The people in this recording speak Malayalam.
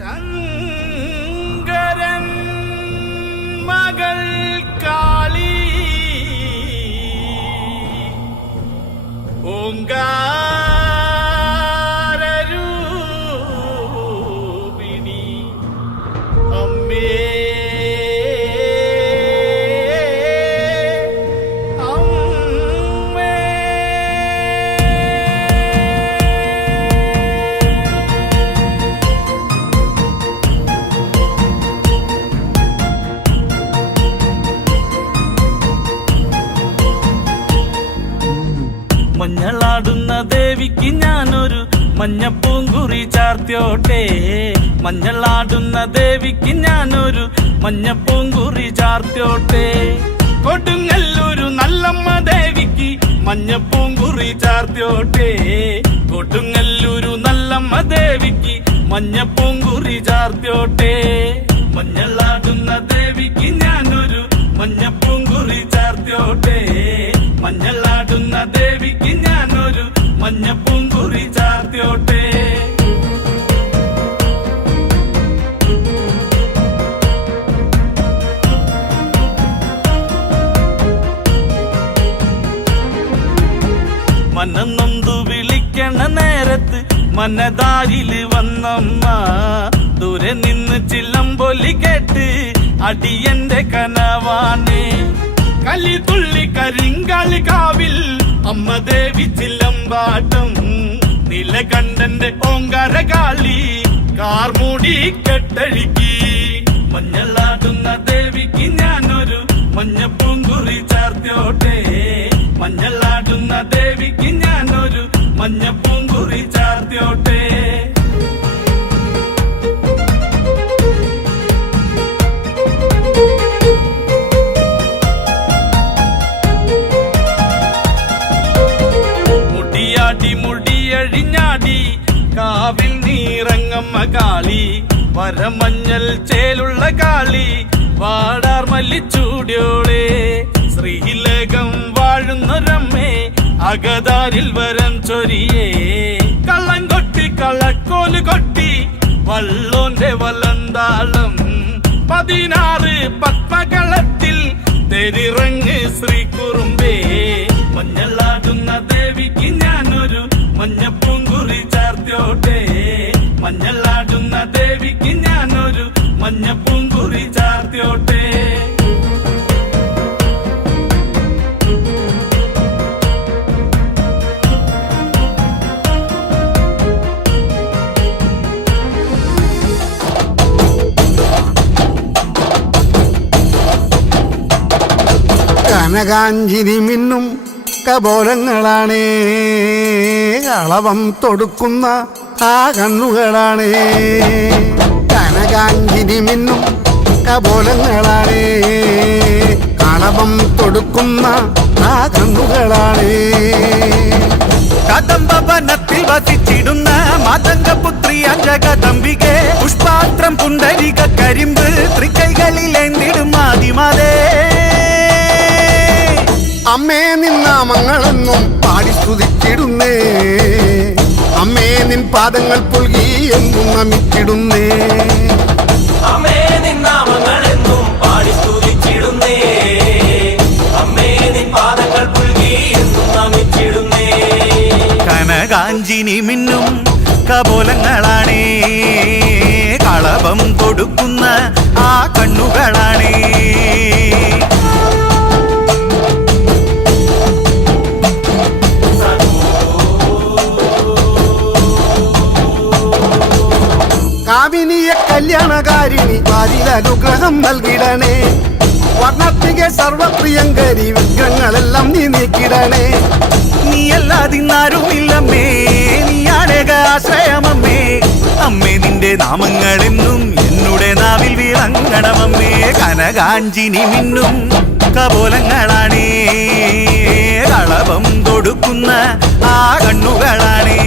ശങ്കരൻ മകൾ കാളി ഓങ്കാരൂപിണി അമ്മേ മഞ്ഞളാടുന്ന ദേവിക്ക് ഞാനൊരു മഞ്ഞപ്പൂങ്കുറി ചാർത്തിയോട്ടെ. മഞ്ഞളാടുന്ന ദേവിക്ക് ഞാനൊരു മഞ്ഞപ്പൂങ്കുറി ചാർത്തിയോട്ടെ. കൊടുങ്ങല്ലൂരു നല്ലമ്മ ദേവിക്ക് മഞ്ഞപ്പൂങ്കുറി ചാർത്തിയോട്ടെ. കൊടുങ്ങല്ലൂരു നല്ലമ്മ ദേവിക്ക് മഞ്ഞപ്പൂങ്കുറി ചാർത്തിയോട്ടെ. മഞ്ഞളാടുന്ന ദേവിക്ക് ഞാനൊരു മഞ്ഞപ്പൂങ്കുറി ചാർത്തിയോട്ടെ. മഞ്ഞളാടുന്ന ദേവിക്ക് ഞാനൊരു മഞ്ഞപ്പൂങ്കുറി ചാർത്തിയോട്ടെ. മനന്നൊന്തു വിളിക്കണ നേരത്ത് മനതാരില് വന്നമ്മ. ദൂരെ നിന്ന് ചില്ലമ്പൊലി കേട്ട് അടിയന്റെ കനവാണ്. കലി തുള്ളി കരിങ്കാളി കാവിൽ അമ്മ ദേവി ചിലമ്പാട്ടം. നീലകണ്ഠന്റെ ഓങ്കാര കാളി കാർമൂടി കെട്ടഴിക്കി. മഞ്ഞളാടുന്ന ദേവിക്ക് ഞാനൊരു മഞ്ഞപ്പൂങ്കുറി ചാർത്തിയോട്ടെ. മഞ്ഞളാടുന്ന ദേവിക്ക് ഞാനൊരു മഞ്ഞപ്പൂങ്കുറി ചാർത്തിയോട്ടെ. മുടിയഴിഞ്ഞാടി കാവിൽ നീറങ്ങമ്മ കാളി. വരമഞ്ഞൽ ചേലുള്ള കാളി വാടാർ മല്ലിച്ചൂടിയോളെ. ശ്രീലകം വാഴുന്നൊരമ്മേ അകതാരിൽ വരം ചൊരിയേ. കള്ളം കൊട്ടി കളക്കോല് കൊട്ടി വള്ളോന്റെ വലന്താളം. 16 പത്മകളത്തിൽ തെരിറങ്ങ് ശ്രീകുറുമ്പേ. മഞ്ഞളാടുന്ന ദേവിക്ക് ഞാനൊരു മഞ്ഞപ്പൂങ്കുറി ചാർത്തിയോട്ടെ. മഞ്ഞളാടുന്ന ദേവിക്ക് ഞാനൊരു മഞ്ഞപ്പൂങ്കുറി ചാർത്തിയോട്ടെ. കനകാഞ്ചിരി മിന്നും കപോലങ്ങളാണേ. അളവം തൊടുക്കുന്ന ആ കണ്ണുകളാണേ. കനകാഞ്ചിരി മിന്നും കപോലങ്ങളാണേ. അളവം തൊടുക്കുന്ന ആ കണ്ണുകളാണേ. കദംബവനത്തിൽ വസിച്ചിടുന്ന മാതംഗപുത്രി അഞ്ജകദംബികെ. പുഷ്പാത്രം പുണ്ടരിക കരിമ്പ് തൃക്കൈകളിലേന്തിടും ആദിമാതേ. അമ്മേ നിന്നാമങ്ങളെന്നും പാടി സ്തുതിച്ചിടുന്നേ. അമ്മേ നിൻ പാദങ്ങൾ പുൽകി എന്നും നമിച്ചിടുന്നേ. അമ്മേ നിന്നാമങ്ങളെന്നും പാടി സ്തുതിച്ചിടുന്നേ. അമ്മേ നിൻ പാദങ്ങൾ പുൽകി എന്നും നമിച്ചിടുന്നേ. കനകാഞ്ചിനി മിന്നും കപോലങ്ങളാണേ. കളഭം തൊടുക്കുന്ന ആ കണ്ണുകളാണേ. കാമിനിയെ കല്യാണകാരിണി വാരിലനുഗ്രഹം നൽകിടണേ. വർണ്ണത്തിക സർവപ്രിയങ്കരി വിഗ്രഹങ്ങളെല്ലാം നീ നീക്കിടണേ. നീയല്ലാതിന്നാരുമില്ലമ്മേ, നീയാണേക ആശ്രയമമ്മേ. അമ്മേ നിന്റെ നാമങ്ങളെന്നും എന്നുടെ നാവിൽ വിളങ്ങണമമ്മേ. കനകാഞ്ചിനി മിന്നും കപോലങ്ങളാണേ. കളഭം കൊടുക്കുന്ന ആ കണ്ണുകളാണേ.